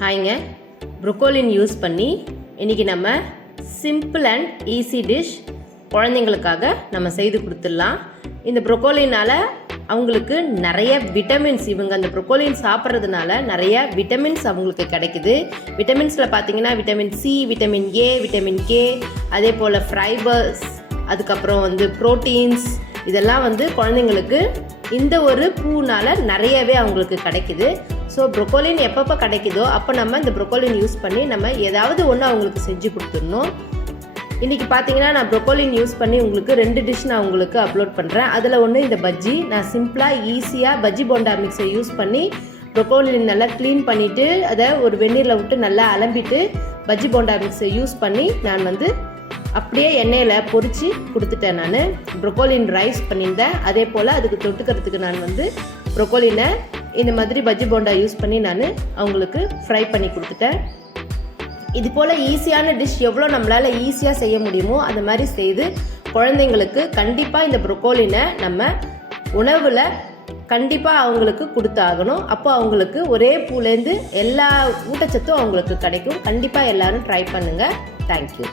ஹாய்ங்க, ப்ரொக்கோலின் use பண்ணி இன்றைக்கி நம்ம சிம்பிள் அண்ட் ஈஸி டிஷ் குழந்தைங்களுக்காக நம்ம செய்து கொடுத்துடலாம். இந்த ப்ரொக்கோலினால் அவங்களுக்கு நிறைய விட்டமின்ஸ், இவங்க அந்த ப்ரொக்கோலின் சாப்பிட்றதுனால நிறைய விட்டமின்ஸ் அவங்களுக்கு கிடைக்குது. விட்டமின்ஸில் பார்த்தீங்கன்னா vitamin C, vitamin A, vitamin K, அதே போல் ஃபைபர்ஸ், அதுக்கப்புறம் ப்ரோட்டீன்ஸ், இதெல்லாம் குழந்தைங்களுக்கு இந்த ஒரு பூனால் நிறையவே அவங்களுக்கு கிடைக்குது. ஸோ ப்ரொக்கோலின் எப்பப்போ கிடைக்குதோ அப்போ நம்ம இந்த ப்ரொக்கோலின் யூஸ் பண்ணி நம்ம ஏதாவது ஒன்று அவங்களுக்கு செஞ்சு கொடுத்துடணும். இன்றைக்கி பார்த்தீங்கன்னா நான் ப்ரொக்கோலின் யூஸ் பண்ணி உங்களுக்கு 2 டிஷ் நான் உங்களுக்கு அப்லோட் பண்ணுறேன். அதில் ஒன்று இந்த பஜ்ஜி. நான் சிம்பிளாக ஈஸியாக பஜ்ஜி போண்டா மிக்ஸை யூஸ் பண்ணி ப்ரொக்கோலின் நல்லா க்ளீன் பண்ணிவிட்டு அதை ஒரு வெந்நீரில் விட்டு நல்லா அலம்பிட்டு பஜ்ஜி போண்டா மிக்ஸை யூஸ் பண்ணி நான் அப்படியே எண்ணெயில் பொரித்து கொடுத்துட்டேன். நான் ப்ரொக்கோலின் ரைஸ் பண்ணியிருந்தேன். அதே போல் அதுக்கு தொட்டுக்கிறதுக்கு நான் ப்ரொக்கோலினை இந்த மாதிரி பஜ்ஜி போண்டா யூஸ் பண்ணி நான் அவங்களுக்கு ஃப்ரை பண்ணி கொடுத்துட்டேன். இது போல் ஈஸியான டிஷ் எவ்வளோ நம்மளால் ஈஸியாக செய்ய முடியுமோ அந்த மாதிரி செய்து குழந்தைங்களுக்கு கண்டிப்பாக இந்த ப்ரொக்கோலினை நம்ம உணவில் கண்டிப்பாக அவங்களுக்கு கொடுத்தாகணும். அப்போ அவங்களுக்கு ஒரே பூலேருந்து எல்லா ஊட்டச்சத்தும் அவங்களுக்கு கிடைக்கும். கண்டிப்பாக எல்லோரும் ட்ரை பண்ணுங்கள். தேங்க்யூ.